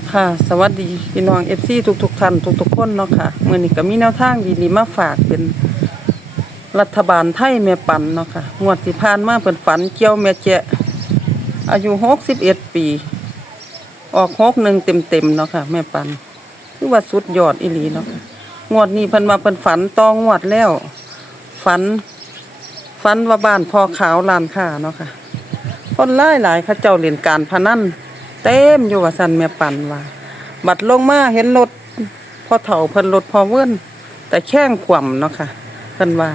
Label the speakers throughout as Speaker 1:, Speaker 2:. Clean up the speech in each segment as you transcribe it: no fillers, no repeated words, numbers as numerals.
Speaker 1: ค่ะสวัสดีพี่น้อง FC ทุกท่านทุกคนเนาะค่ะมื้อนี้ก็มีแนวทางดีๆมาฝากเป็นรัฐบาลไทยแม่ปันเนาะค่ะงวดที่ผ่านมาเพิ่นฝันเกี่ยวแม่แจ๊ะอายุ61ปีออก61เต็มๆเนาะค่ะแม่ปันคือว่าสุดยอดอีหลีเนาะค่ะงวดนี้เพิ่นมาเพิ่นฝันต่องวดแล้วฝันว่าบ้านพ่อขาวร้านค้าเนาะค่ะคนหลายเขาเจ้าเล่นการพนันเต็มอยู่ว่าซั่นแม่ปันว่าบัดลงมาเห็นรถพ่อเฒ่าเพิ่นรถพ่อเวิ้นแต่แข้งขว่ำเนาะค่ะเพิ่นว่า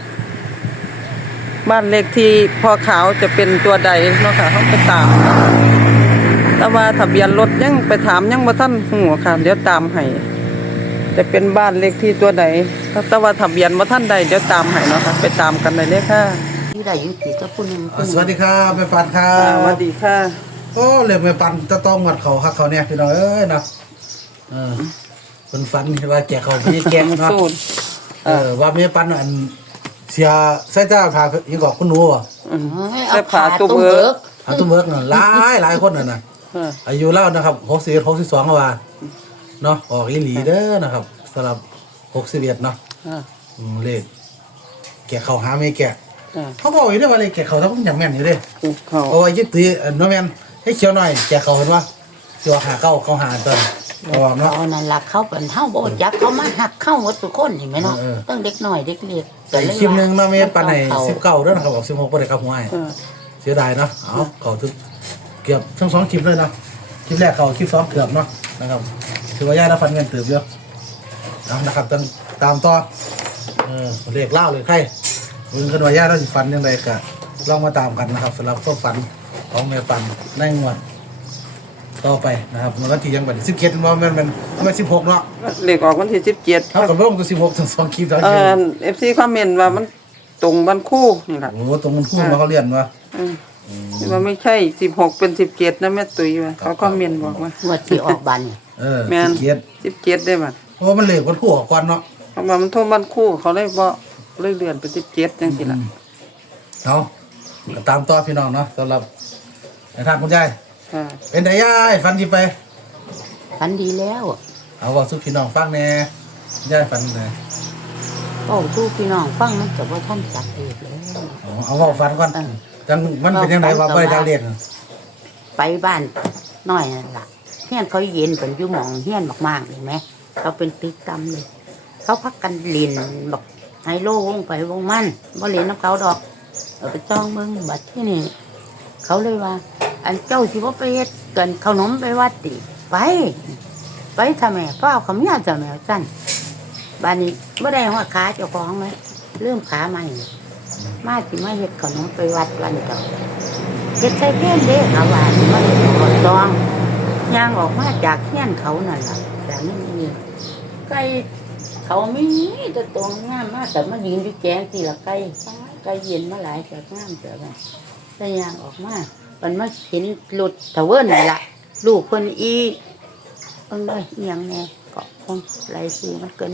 Speaker 1: บ้านเลขที่พ่อขาวจะเป็นตัวใดเนาะค่ะเฮาไปตามแต่ว่าทะเบียนรถยังไปถามยังบ่ทันฮู้ค่ะเดี๋ยวตามให้จะเป็นบ้านเลขที่ตัวใดแต่ว่าทะเบียนบ่ทันใดเดี๋ยวตามให้เนาะค่ะไปตามกันได้เลยค่ะ
Speaker 2: ที่ได้อยู่ติดกับผู้หนึง
Speaker 3: สวัสดีครับแม่ปันครั
Speaker 1: ส
Speaker 3: บ
Speaker 1: วัสดีค่ะ
Speaker 3: โอ้เรียกแม่ปันจะต้องหมัดเขาฮักเขาเนี่ยพี่น้องเอ้ยเนาะคนฝันว่าแกเขาพี่แกงเนาะว่าแม่ปันอันเสียใส่ตาพาอีกอกคุณหนูอ่ะ
Speaker 1: ใส่ผ้าตุ้มเบิก
Speaker 3: อันตุ้มเบิกน่ะหลายคนน่ะอายุเล่านะครับ61 62ก็ว่าเนาะออกอีหลีเด้อนะครับสำหรับ61เนาะเลขแกเขาหาไม่แกเขาบอกอยู่ด้วยว่าเลยแกเขาต้องอย่างแม่นอยู่ด้วยเพราะว่ายึดตีน้องแม่นให้เขียวหน่อยแกเขาเห็นว่าตัวหาเขาหาตอนบอกเนาะ
Speaker 2: เอานั่นล่ะเขาเป็นเฮาบ่จักเขามาหักเข้าหมดทุกคนเห็นมั้ยเนาะตั้งเด็กน้อยเด็กเล็ก
Speaker 3: แต่คลิปนึงเนาะแม่ปันให้19ด้วยนะครับออก16บ่ได้ครับหัวให้เสียดายเนาะเอาเขาทุกเกือบทั้ง2คลิปเลยเนาะคลิปแรกเขาคลิป2เกือบเนาะนะครับถือว่าย่าได้ฟันเงินเติบเยอะนะครับตามต่อเลขเล่าเลยใครมึงกันว่าย่าเราสิฟันยังไงก็ลองมาตามกันนะครับสำหรับข้อฝันของแม่ปันในงวดต่อไปนะครับมันวันที่ยังบัด17ว่ามัน16เนาะ
Speaker 1: เลขออกวันที่17
Speaker 3: เท่ากับลงตัว16ถึง2คลิปเท่านั้น
Speaker 1: FC คอมเมนต์ว่ามันตรงวันคู่นี่ล่ะ
Speaker 3: โอ้ตรงมันคู่มาเขาเรียนว่า
Speaker 1: ว่าไม่ใช่16เป็น17นะแม่ตุ้ยว่าเขาคอมเมนต์บอกว่า
Speaker 2: ว่าที่ออกบัน
Speaker 1: แม่น17ได้บัด
Speaker 3: เพราะมันเลขวันคู่ออกก่อนเนาะ
Speaker 1: เพราะว่ามันโทรวันคู่เขาเลยบ่เลยเลื่อนเป็น17จังซี่ล่ะ
Speaker 3: เอาตามต่อพี่น้องเนาะสำหรับในทางคุณยายเป็นไดยายฟันดีไป
Speaker 2: ฝันดีแล้ว
Speaker 3: เอาว่าสุพี่น้องฟังแน่ยายฟันเลย
Speaker 2: โอ้สู้พี่น้องฟังมันก็บ่ทันจักเอกแล้ว
Speaker 3: เอาว่าฟันก่อนจังมันเป็นยังไงว่าบ่ได้เรียน
Speaker 2: ไปบ้านน้อยนั่นล่ะเฮียนเขาเย็นเพิ่นอยู่หม่องเฮียนมากๆเห็นมั้ยเขาเป็นตึกตำเลยเขาพักกันเล่นบอกไฮโลวงไปวงมันบ่เล่นน้ำเขาดอกเอาไปจ้องเบิ่งบัดที่นี่เขาเลยว่าอันเจ้าสิบ่ไปเฮ็ดกันขนมไปวัดติไปทำแม่พ่อเอาขมิ้นจะแม่ซั่นบ้านนี้บ่ได้ฮอดขาเจ้าของมั้ยลืมขาใหม่มาสิมาเฮ็ดขนมไปวัดวันเก่าเฮ็ดใส่เพิ่นเด้เขาว่าสิมาเฮ็ดขนมย่างออกมาจากเฮียนเขานั่นล่ะแต่นี่ไก่เขามีแต่ตัวงามมากแต่มายืนอยู่แกงที่ละไก่เย็นมาหลายจากงามเจอกันแต่ย่างออกมามันมาเห็นหลุดทะเวิร์นนี่แหละลูกคนอีเลยยังแน่เกาะคงไรสิมันเกิน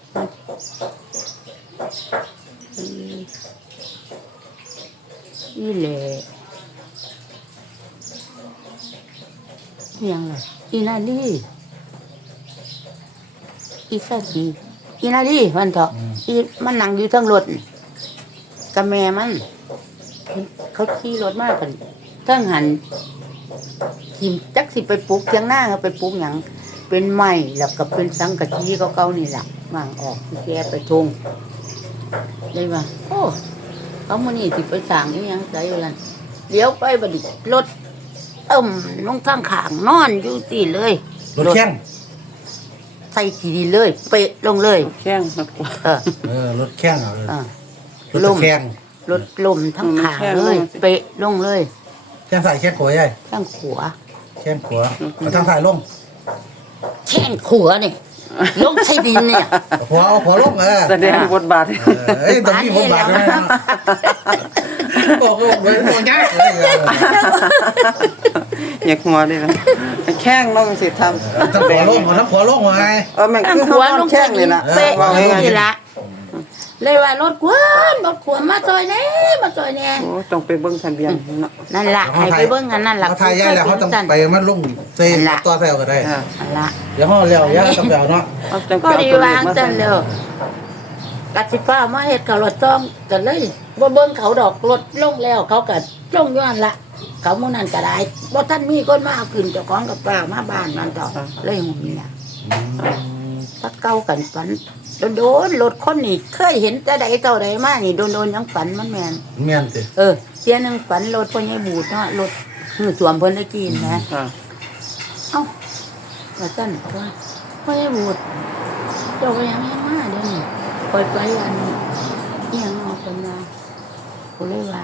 Speaker 2: อีเล่ยังไงอีนาลีอีสัตว์อีนาลีมันเถอะอีมันนั่งอยู่ทั้งรถกับแม่มันเขาขี่รถมากกันทั้งหันหิมจักสิไปปลูกเทียงหน้าเขาไปปลูกอย่างเป็นไม้แล้วก็เป็นสังกะสีเก่าๆนี่แหละวางออกแกไปทงเลยว่าโอ้เขาโมนี่สิไปสั่งนี่ยังใจอยู่นั่นเลี้ยวไปบัดนี้รถลงทางข้างนอนอยู่สิเลย
Speaker 3: รถแข้ง
Speaker 2: ใส่ขีดีเลยเปะลงเลย
Speaker 1: แข้งมากกว่
Speaker 3: ารถแข้งเอาเลยรถแข้ง
Speaker 2: รถลมทั้งขาเลยเปะลงเลย
Speaker 3: แข้งใส่แข้งขวาใหญ่
Speaker 2: แข้งขวา
Speaker 3: แข้งขวาทางสายลง
Speaker 2: แข้งขวาเนี่ยลงใส่ดินเนี่ย
Speaker 3: ขวาลง
Speaker 1: แสดงบทบาท
Speaker 3: ต้องมีบทบาทด้วยนะบอกเลยตัวยากเลย
Speaker 1: อยากหัวเลยนะแข้งน้องสิทำ
Speaker 3: ทั้งขวาลงไง
Speaker 1: แม่งคือหัวลงแข้งเลยนะ
Speaker 2: เป๊ะนี่ละเลยว่ารถขวมมาซอยแหน่มาซอยแหน่
Speaker 1: โอ้ต้องไปเบิ่งทะเบียนเนาะ
Speaker 2: นั่นล่ะให้ไปเบิ่งอันนั้นล่ะ
Speaker 3: เขาทายย่ายแล้วเขาต้องไปมันลงเซต่อแถวก็ได้
Speaker 1: อ่า
Speaker 2: นั่นล่ะ
Speaker 3: เดี๋ยวเขาเลี้ยวย่าต้องไปเอาเนาะ
Speaker 1: เอาจัง
Speaker 2: ก็
Speaker 1: ไปเอา
Speaker 2: ดี
Speaker 1: ตัวเล
Speaker 2: วา
Speaker 1: ข
Speaker 2: ง
Speaker 1: มา
Speaker 2: จั
Speaker 1: ใส่
Speaker 2: นแล้วกัดสิฟ้ามาเฮ็ดกับรถต้องกันเลยบ่เบิ่งเขาดอกรถลงแล้วเขาก็ลงย้อนละเขาหมู่นั้นก็ได้บ่ทันมีคนมาเอาขึ้นเจ้าของกับป้ามาบ้านมันต่อเลยหูเนี่ย ถ้าเก่ากันฝันโดนรถคนนี่เคยเห็นแต่ใดเท่าใดมานี่โดนยังฝันมันแม่น
Speaker 3: แม่นสิ
Speaker 2: เสียหนึงฝันรถพ่อใหญ่บูดเนาะรถสวมเพิ่นได้กินนะ
Speaker 1: อ่า
Speaker 2: เอ้าว่าซั่นว่าพ่อใหญ่บูดเจ้าก็ยังให้มาเดี๋ยวนี้ปล่อยไปอันอีหยังเอาเป็นว่ากูเลยว่า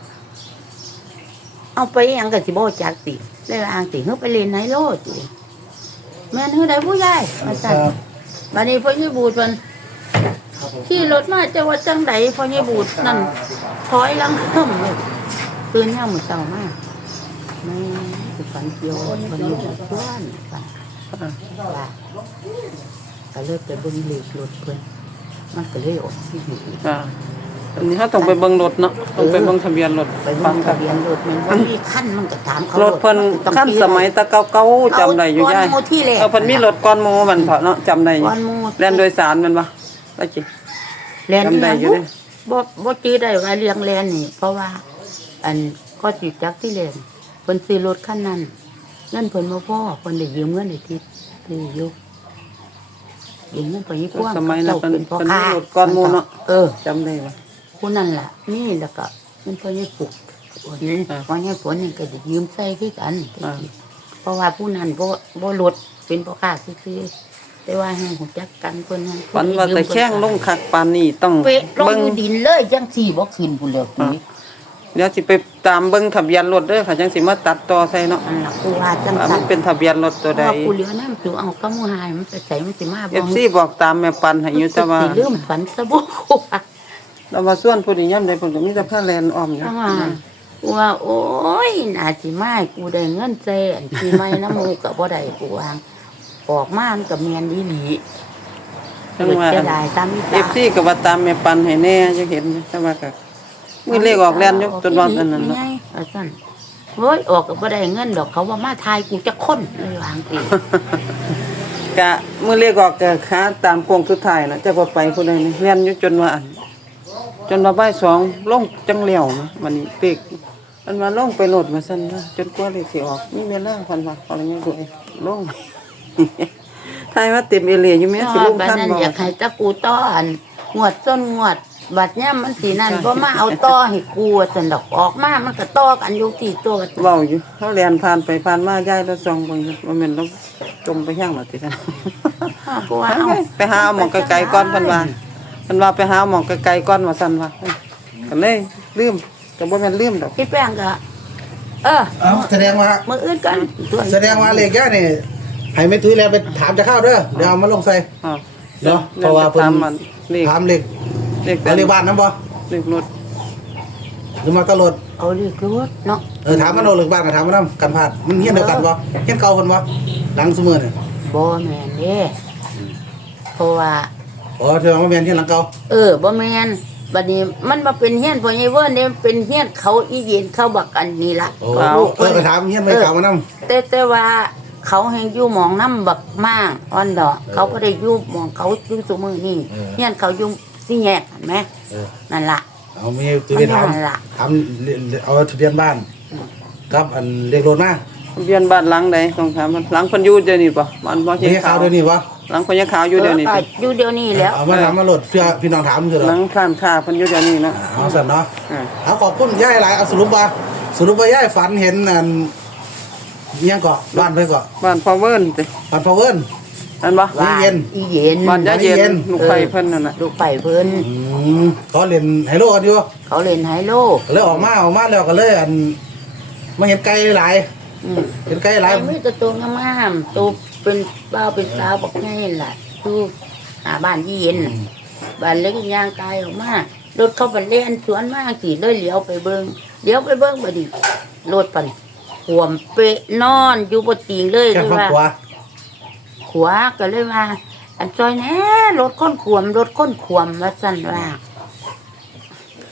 Speaker 2: เอาไปอีหยังก็สิบ่จักติเลยว่าอ่างติเฮาไปเล่นไฮโลติแม่นเฮือใดผู้ใหญ่ว่าซั่น บัดนี้พ่อใหญ่บูดมันขี่รถมาจะว่าจังใดพ่อใหญ่บูดนั่นถอยหลังค่ำเลยตื่นยามมื้อเช้ามาแม่สิฝันเกี่ยวพ่อใหญ่บูดชวนฝันว่าก็เลยไปเบิ่งเลขรถเพิ่นมันก็เลยออกที่อยู่
Speaker 1: อ่าอันนี้เขาต้องไปเบิ่งรถเนาะต้องไปเบิ่งทะเบียนรถ
Speaker 2: ไปเบิ่งทะเบียนรถมันบ่มีคันมันก็ถามเขา
Speaker 1: รถเพิ่นขั้นสมัยตะเก่าๆจำได้อยู่ย่าย
Speaker 2: ก่นหมู่ที่แรก
Speaker 1: เพิ่นมีรถก่อนหมู่มันเถาะเนาะจำได้อยู่
Speaker 2: ก่อนหมู่
Speaker 1: แล่นโดยสารแมันบ่ว่าจิ
Speaker 2: แลน
Speaker 1: จำได้อยู่เด้
Speaker 2: บ่จื้อได้ว่าเรียงแลนนี่ เพราะว่า อันก็สิจักที่แลนเพิ่นซื้อรถคันนั้นเงินเพิ่นบ่พอเพิ่นได้ยืมเงินได้ทิศซื้ออยู่ยืมเงินไปยี่พวง
Speaker 1: สมัยนั้นเพิ่น
Speaker 2: พ่อ
Speaker 1: เพิ่นมี
Speaker 2: ค้าร
Speaker 1: ถก่อนหมู่เนาะ
Speaker 2: จำ
Speaker 1: จำได้ว่า
Speaker 2: ผู้นั้นล่ะนี่แล้วก็มันเพิ่นให้ปลูกฝน
Speaker 1: อ่า
Speaker 2: พอให้ฝนนี่ก็ได้ยืมใส่คือกัน
Speaker 1: อ่า
Speaker 2: เพราะว่าผู้นั้นบ่รถเป็นพ่อค้าซื่อๆแต่ว่าให้ฮู้จักกันเพิ่นให้
Speaker 1: ฝันว่าแต่แข้งลงคักปานนี้ต้อง
Speaker 2: เป๊ะลง
Speaker 1: เบิ่ง
Speaker 2: อยู่ดินเลยจังสี่บ่ขึ้นพุ่นแล้วติ
Speaker 1: เดี๋ยวสิไปตามเบิ่งทะเบียนรถเด้อค่ะจังสิมาตัดต่อใส่เนาะ
Speaker 2: อันล่ะกูว่าจัง
Speaker 1: ว่า
Speaker 2: ซั่
Speaker 1: มัน นเป็นทะเบียนรถตัวใด
Speaker 2: ว่ากูเหลือน้ำจูเอากระมูหายมันไปใส่มันสิมาบ่
Speaker 1: FC บอกตามแม่ปันให้อยู่แต่ว่า
Speaker 2: สิลืมฝันซะบ่กูว่า
Speaker 1: เราว่าส่วนผู้นี้ย่ำใดเพิ่นก็มีแต่ผ้าแลนอ้อมอยู่
Speaker 2: จังว่าโอ้ยน่าสิมาให้กูได้เงินแซ่อันสิไม่น้ำมูกก็บ่ได้กูว่าออกมามันก็แม่นอีหลี
Speaker 1: จังว่า
Speaker 2: จะได้ตามนี้
Speaker 1: FC ก็ว่าตามแม่ปันให้แน่จะเห็นอยู่แต่ว่าก็มือเลขออกแล่นอยู่จนว่าอันนั้นเนาะ
Speaker 2: ว่าซั่นเฮ้ยออกก็บ่ได้เงินดอกเขาว่ามาทายกูจะคนเลยวางติ
Speaker 1: กะมือเลขออกก็ค้าตามโค้งสุดท้ายน่ะจะบ่ไปผู้ใดนี่แล่นอยู่จนว่าอันจนว่าบ่ายสองลงจังเลี้ยวนะวันนี้เลขมันมาลงไปโหลดมาซั่นนะจนกว่าเลขสิออกมีเวลาพันว่าอะไรเงี้ยด้วยลง ทายว่าเต็มเอเลียอยู่แม่สิลง
Speaker 2: บัด
Speaker 1: ทัน
Speaker 2: นั้น
Speaker 1: บ่
Speaker 2: อยากให้ตะกูต้ออันงวดต้นงวด บัดเนี้ยมันสีนั่นบ่มาเอาต้อให้กูว่าซั่นดอกออกมามันก็ต้อกันอยู่ที่ตัวกัน
Speaker 1: เว้าอยู่เฮาแล่นผ่านไปผ่านมาย้ายแล้วส่องเบิ่งอยู่ว่าแม่นเราจมไปย่างล่ะติซั่น
Speaker 2: กูว่าเอา
Speaker 1: ไปหาหมองไกลๆก่อนเพิ่นว่าไปหาหมองไกลๆก่อนว่าซั่นว่าก็เลยลืมก็บ่แม่นลืมดอก
Speaker 2: พี่แป้งก็เออ
Speaker 3: เอาแสดงว่า
Speaker 2: มื้ออื่นกันตัว
Speaker 3: แสดงว่าเลขย่านี่ให้แม่ตุ้ยแล้วไปถามจะเข้าเด้อเดี๋ยวเอามาลงใส่
Speaker 1: อ้าว
Speaker 3: เนาะเพราะว่าเพิ่น
Speaker 1: ตามมันเลข
Speaker 3: ถามเลข
Speaker 1: เลข
Speaker 3: เอาเลขบ้านนำบ่
Speaker 1: เลขรถ
Speaker 3: หรือมาตลอด
Speaker 2: เอาเรียกรถเนาะ
Speaker 3: ถามมันเอาเลขบ้านก็ถามมันนำกันพลาดมันเฮียนเดียวกันบ่เฮียนเก่าเพิ่นบ่หลังซุมื้อนี่
Speaker 2: บ่แม่นเด้เพราะว่า
Speaker 3: อ๋อเธอว่าแม่นเฮียนหลังเก่า
Speaker 2: บ่แม่นบัดนี้มันมาเป็นเฮียนพ่อใหญ่เวิ้นนี่เป็นเฮียนเขาอีเย็นเขาบักอันนี้ล่ะ
Speaker 3: โอ้ก็ถามเฮียนไม่ถามมานำ
Speaker 2: แต่ว่าเขาแห่งอยู่หมองน้ำบักมากอ่อนดอกเขาก็ได้อยู่หมองเขาอยู่ซุมือนี่เฮียนเขาอยู่สี่แยกเห็นไหมนั่นล่ะ
Speaker 3: เอามีตุ้ยไปถาม
Speaker 2: นั่นล่ะ
Speaker 3: ถามเอาทะเบียนบ้านกับอันเลขรถมา
Speaker 1: ทะเบียนบ้านหลังใดต้องถามมันหลังเพิ่นอยู่เดี๋ยวนี้บ่บ้านบ่
Speaker 3: มี
Speaker 1: เห็น
Speaker 3: ข่า
Speaker 1: ขาว ว
Speaker 3: เดี๋ยวนี้บ่
Speaker 1: หลังเพิ่นยังขาวอยู่เดี๋ยวนี้
Speaker 2: ก็
Speaker 1: ติ
Speaker 2: อยู่เดี๋ยวนี้แล้ว
Speaker 3: เอามาถามมาโหลดเพื่อพี่น้องถามเถอะ
Speaker 1: หลังข้านค้าเพิ่นอยู่เดี๋ยวนี้เนาะ
Speaker 3: เอาสั่นเนาะ
Speaker 1: อ่า
Speaker 3: เอาขอบคุณย่ายหลายเอาสรุปว่าย่ายฝันเห็นอันเมียงเกาะบ้านไปเกาะ
Speaker 1: บ้านพอเวิร์นติ
Speaker 3: บ้านพาวเวิร์น
Speaker 1: อันบ่
Speaker 3: อีเย็น
Speaker 2: อีเย็น
Speaker 1: บ้านยะเย็
Speaker 3: บ้านยะเย็
Speaker 1: น
Speaker 3: น
Speaker 1: ลูกไฟเพิ่นนั่นน่ะ
Speaker 2: ลูกไปเพิ่น
Speaker 3: เขาเล่นไฮโลกันอยู่
Speaker 2: เขาเล่นไฮโล
Speaker 3: ก็เลยออกมาแล้วก็เลยอันมาเห็นไก่หลาย
Speaker 2: อืม
Speaker 3: เห็นไก่หลาย
Speaker 2: ไอ้มีแต่ตัวงามๆตัวเป็นบ่าวเป็นสาวบอกง่ายล่ะคือบ้านอีเย็นบ้านเล็กย่างกายออกมารถเขาไปเล่นสวนมากสิเลยเลี้ยวไปเบิ่งบัดนี้รถปั่นขวมเปะนอนอยู่บนตีงเลย
Speaker 3: แค่
Speaker 2: เลย
Speaker 3: ครอบ
Speaker 2: ว่า
Speaker 3: ครัว
Speaker 2: ขวาก็เลยว่า อันซอยแหน่รถค้นขวมว่าสั่นว่า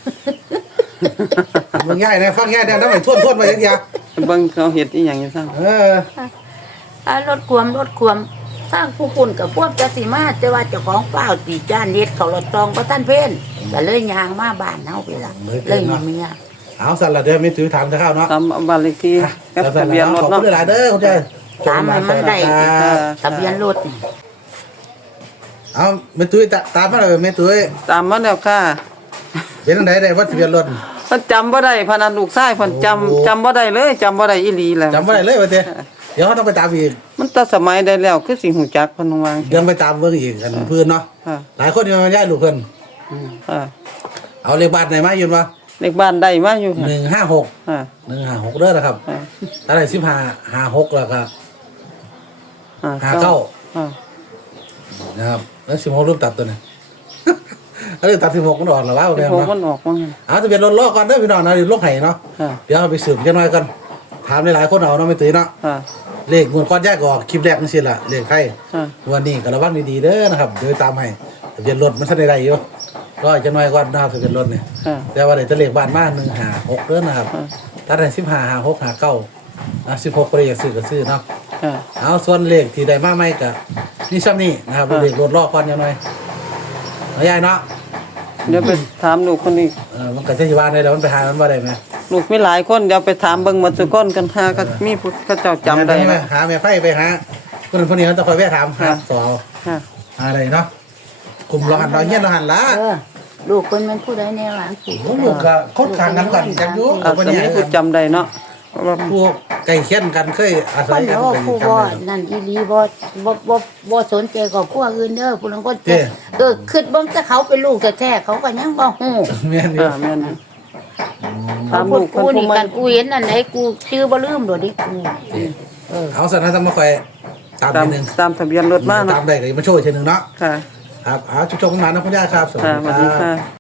Speaker 3: มึงง่ายนะฟังง่ายนะน้ำไหลท่วนมาอย่างเดียว
Speaker 1: เบิ่งเขาเฮ็ดอีหยังอยู่ซั่น
Speaker 2: รถความสร้างผู้คุณกับพวกจะสิมาแต่ว่าเจ้าของเปล่าตีจ้านเน็ดเขารถจองบ่ทันเพิ่นก็เลยยางมาบ้านเฮาไปล่ะเลยเมีย
Speaker 3: เอาสั่นละเด้อไม่ถือถามจะเข้าเนาะ
Speaker 1: ตามบ้านเลขที่กับทะเบียนรถ
Speaker 3: ขอบ
Speaker 1: เนาะ
Speaker 3: คุณหลายเด้อคุณยาย
Speaker 2: ตามมันได้ทะเบียนรถนี่
Speaker 3: เอาไม่ตุ้ยตามมาเลยไม่ตุ้ย
Speaker 1: ตามมาแล้วค่ะ
Speaker 3: เป็นจังไดได้ว่าทะเบียนรถ
Speaker 1: เพิ่นจำบ่ได้พนันลูกชายเพิ่นจำบ่ได้เลยจำบ่ได้อีหลีแหละ
Speaker 3: จำไม่ได้เลยว่าเด้เดี๋ยวเขาต้องไปตามอีก
Speaker 1: มันแต่สมัยได้แล้วคือสิหูจักเพิ่นวาง
Speaker 3: ยังไปตามเบิ่งอีกกันเพื่อนเนาะ
Speaker 1: ค่ะ
Speaker 3: หลายคนยังมาย้ายลูกเพิ่น
Speaker 1: ค่ะ
Speaker 3: เอาเลขบ้านไหนมายืนวะ
Speaker 1: เลขบ้านได้มาอยู่ค่ะ
Speaker 3: 156
Speaker 1: ค่ะ
Speaker 3: 156เด้อนะครับ
Speaker 1: ค่ะ
Speaker 3: ถ้าได้1556แล้วก็ 59
Speaker 1: ค่ะ
Speaker 3: นะครับแล้ว16รูปตัดตัวนี้ เอาเลยตัด16มันออกแล้วว่า
Speaker 1: เล
Speaker 3: แม่
Speaker 1: ข
Speaker 3: น
Speaker 1: มั
Speaker 3: เนาะ
Speaker 1: นออกว่างั้น
Speaker 3: เอาทะเบียนรถล้อก่อนเด้อพี่น้องนะเดี๋ยวลงให้เนาะ
Speaker 1: ค่ะ
Speaker 3: เดี๋ยวเอาไปสืบกันหน่อยกันถามหลายๆคนเอาเนาะไม่ตื่นเนาะ
Speaker 1: ค่ะ
Speaker 3: เลขงวดก้อนแยกออกคลิปแรกนั่นสิล่ะเลขไทย
Speaker 1: ค่ะ
Speaker 3: วันนี้ก็ระวังดีๆเด้อนะครับเดี๋ยวตามให้ทะเบียนรถมันทันได้อยู่รออีกจักหน่อยก่อนนะครับทะเบียนรถเนี่ย
Speaker 1: ค่ะ
Speaker 3: แต่ว่าเดี๋ยวจะเลขบ้านมา156เด้อนะครับ
Speaker 1: ค่ะ
Speaker 3: ถ้าได้1556 59 16ก็ได้อยากซื้อก็ซื้อเนาะ
Speaker 1: ค่ะ
Speaker 3: เอาส่วนเลขที่ได้มาใหม่ก็นี่ซ้ำนี่นะครับเลขรถล้อก่อนจังหน่อยเอายายเนาะ
Speaker 1: เดี๋ยวไปถามลูกคนนี้
Speaker 3: มันก็จะสิว่าได้แล้วมันไปหามันบ่ได้ไหม
Speaker 1: ลูกมีหลายคนเดี๋ยวไปถามเบิ่งหมดทุกคนกันหาก็มีผู้เขาเจ้าจำได้
Speaker 3: ไหม
Speaker 1: นะ
Speaker 3: หาแม่ไฟไปหาคนนั้นคนนี้เขาต้องคอยแวะถามหาสาว
Speaker 1: ค่ะ
Speaker 3: หาอะไรเนาะกลุ่มเราหันเราเฮี้ยนเราหันละ
Speaker 2: ลูกเพิ่นเป็นผู้ใดแนวหลังสิ
Speaker 3: ผมลูกก็คดขางกันก่อนจังอยู่
Speaker 1: อาจ
Speaker 3: คน
Speaker 1: จะ
Speaker 3: นี้
Speaker 1: มีผู้จำได้เนาะเพราะว่า
Speaker 3: พวกไก่เคียนกันเคยอาศั
Speaker 2: เพิ่
Speaker 3: ย
Speaker 2: น
Speaker 3: กัน
Speaker 2: เนาะ
Speaker 3: เป็น
Speaker 2: ผู้
Speaker 3: จำ
Speaker 2: บ่
Speaker 3: ได้
Speaker 2: นั่นอีหลีบ่สนใจกับพวกอื่นเด้อผู้นั้นก็
Speaker 3: เจ้
Speaker 2: คิดเบิ่งแต่เขาเป็นลูกแท้ๆเขาก็ยังบ่ฮู้
Speaker 3: แม่นอยู่
Speaker 1: แม่นถาม
Speaker 2: เขา
Speaker 1: ลูก
Speaker 2: กู
Speaker 1: เพิ่น
Speaker 2: นี่
Speaker 1: ผู้ใหม่
Speaker 2: กันกูเห็นอันไหนกูชื่อบ่ลืมโดดดิกู
Speaker 3: เอาสันนะต้องมาคอยตาม
Speaker 1: ตาม
Speaker 3: นิดนึง
Speaker 1: ตามทะเบียนรถมา
Speaker 3: ตา
Speaker 1: เนาะ
Speaker 3: มได้ก็มาช่วยเช่นหนึ่งเนาะ
Speaker 1: ค่ะ
Speaker 3: ครับเอาจุกๆมานะคุณย่าครับสวัส
Speaker 1: ค่ะส
Speaker 3: ดี
Speaker 1: วัส
Speaker 3: ค
Speaker 1: ดี
Speaker 3: รับ
Speaker 1: ค่ะ